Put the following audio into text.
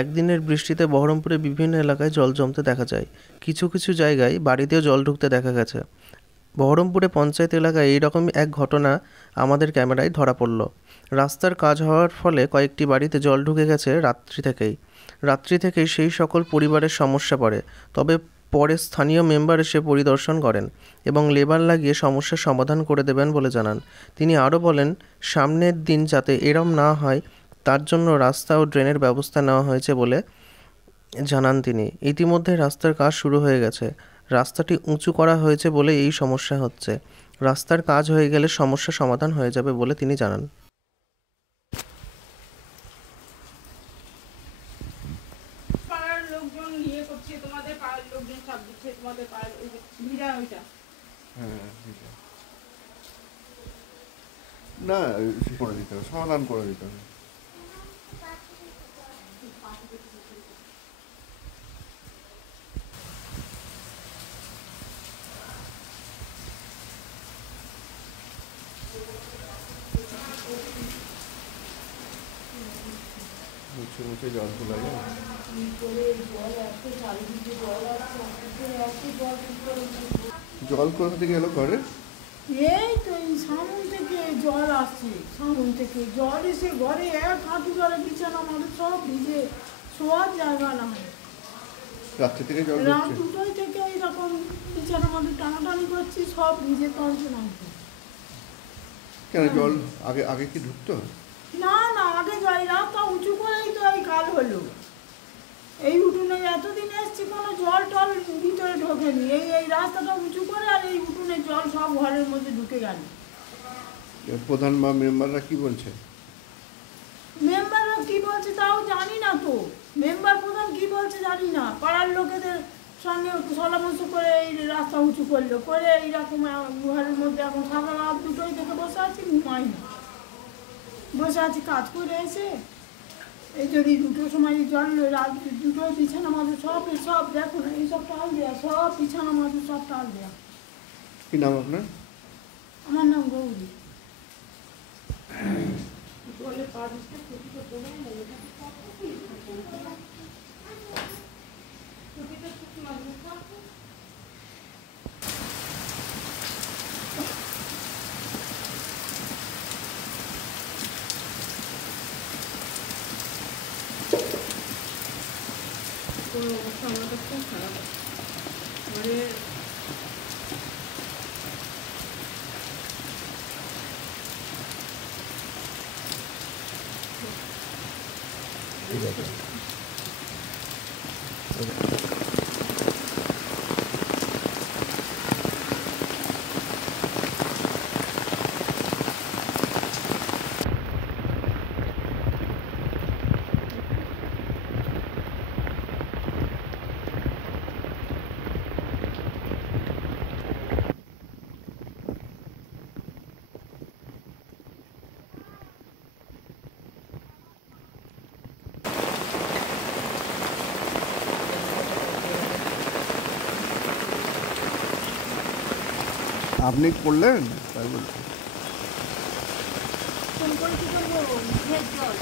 একদিনের বৃষ্টিতে বহরমপুরে বিভিন্ন এলাকায় জল জমতে দেখা যায়। কিছু কিছু জায়গায় বাড়িতেও জল ঢুকতে দেখা গেছে। বহরমপুরে পঞ্চায়েত এলাকায় এইরকমই এক ঘটনা আমাদের ক্যামেরায় ধরা পড়ল। রাস্তার কাজ হওয়ার ফলে কয়েকটি বাড়িতে জল ঢুকে গেছে রাত্রি থেকেই সেই সকল পরিবারের সমস্যা পড়ে। তবে পরে স্থানীয় মেম্বার এসে পরিদর্শন করেন এবং লেবার লাগিয়ে সমস্যার সমাধান করে দেবেন বলে জানান। তিনি আরও বলেন, সামনের দিন যাতে এরম না হয় তার জন্য রাস্তা ও ড্রেনের ব্যবস্থা নেওয়া হয়েছে বলে জানান তিনি। ইতিমধ্যে রাস্তার কাজ শুরু হয়ে গেছে। রাস্তাটি উঁচু করা হয়েছে বলে এই সমস্যা হচ্ছে। রাস্তার কাজ হয়ে গেলে সমস্যা সমাধান হয়ে যাবে বলে তিনি জানান। পাড়ার লোকজন ইয়ে করছে, তোমাদের পাড়ার লোকজন সব দিচ্ছে, তোমাদের পাড়ার ওই যে ভিড়া ওইটা। হ্যাঁ, না করে দিতে হবে, সমাধান করে দিতে হবে। মুছে মুছে জল তোলা যায়। জল কোথা থেকে এলো ঘরে? এই তো এই সামন থেকে জল আসছে, সামন থেকে জল এসে ঘরে এক হাঁটু জলে বিছানা আমাদের সব ভিজে, শোয়ার জায়গা না হয়। রাত্রি থেকে জল রাত ঢুকছে? দুটোই থেকে এইরকম বিছানা আমাদের টানাটানি করছি, সব ভিজে তলছে না। কেন জল আগে আগে কি ঢুকতো? না না, আগে যাই রাস্তা উঁচু করেই তো এই কাল হলো। এই উঠোনে এতদিন এসছি কোনো জল টল ভিতরে ঢোকেনি, এই রাস্তাটা উঁচু করে আর এই উঠোনে জল সব ঘরের মধ্যে ঢুকে গেল। প্রধান বা মেম্বাররা কি বলছে? মেম্বাররা কি বলছে তাও জানি না তো, মেম্বার প্রধান কি বলছে জানি না। পাড়ার লোকেদের সঙ্গে পরামর্শ করে এই রাস্তা উঁচু করলো, করে এইরকম ঘরের মধ্যে এখন সারা রাত দুটোই থেকে বসে আছি, ঘুমাই না, বসে আছি কাজ করে এসে। এই যদি দুটোর সময় জল রাত দুটো বিছানা মাঝে সব সব দেখো না, এইসব টাল দেওয়া, সব বিছানা মাঝে সব টাল দেওয়া। কি নাম আপনার? আমার নাম গৌরী। অবস্থা আমার কাছে খুব খারাপ, মানে আপনি করলেন তাই বলছি। ফোন করে কি করবো, মুখের জল